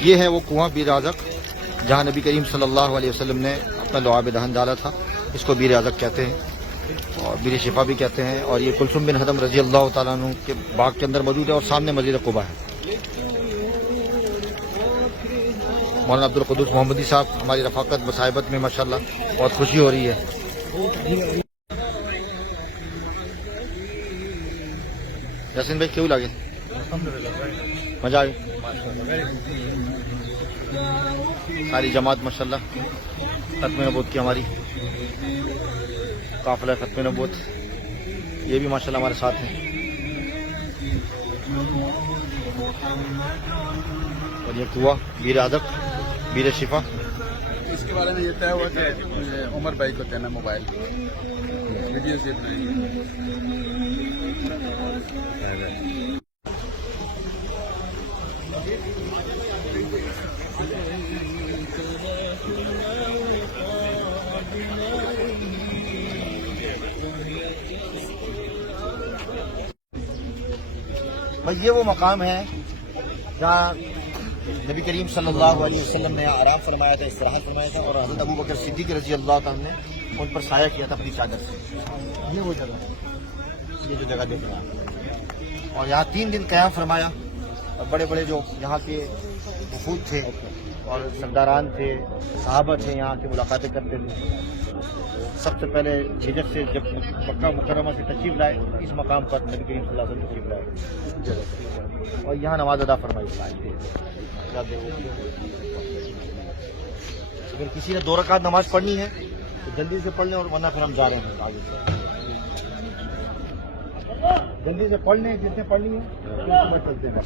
یہ ہے وہ کنواں بیر ازق جہاں نبی کریم صلی اللہ علیہ وسلم نے اپنا لعاب دہن ڈالا تھا. اس کو بیر ازق کہتے ہیں اور بیر شفا بھی کہتے ہیں. اور یہ کلثوم بن ہدم رضی اللہ تعالیٰ عنہ کے باغ کے اندر موجود ہے اور سامنے مسجد قباء ہے. مولانا عبدالقدوس محمدی صاحب ہماری رفاقت بصاحبت میں ماشاءاللہ بہت خوشی ہو رہی ہے. یاسین بھائی کیوں لگے مزہ آئی ساری جماعت ماشاءاللہ ختم نبوت کی ہماری قافلہ ختم نبوت یہ بھی ماشاءاللہ ہمارے ساتھ ہیں. اور یہ کنواں بیر ازق بیر شفا اس کے بارے میں یہ طے ہوا کہ مجھے عمر بھائی کو دینا موبائل ویڈیو سے. بھائی یہ وہ مقام ہے جہاں نبی کریم صلی اللہ علیہ وسلم نے آرام فرمایا تھا, استراحت فرمایا تھا, اور حضرت ابوبکر صدیق رضی اللہ تعالیٰ نے ان پر سایہ کیا تھا اپنی چادر سے. یہ وہ جگہ ہے, یہ جو جگہ دیکھ رہا ہے. اور یہاں 3 دن قیام فرمایا اور بڑے بڑے جو یہاں کے وفود تھے اور سرداران تھے, صحابہ تھے, یہاں کی ملاقاتیں کرتے تھے. سب سے پہلے ہجرت سے جب مکہ مکرمہ سے تشریف لائے اس مقام پر نبی کریم صلی اللہ علیہ وسلم تشریف لائے اور یہاں نماز ادا فرمائی. اگر کسی نے 2 رکعت نماز پڑھنی ہے تو جلدی سے پڑھ لیں, اور ورنہ پھر ہم جا رہے ہیں آگے سے. جلدی سے پڑھ لیں, جس نے پڑھنی ہے چلتے ہیں.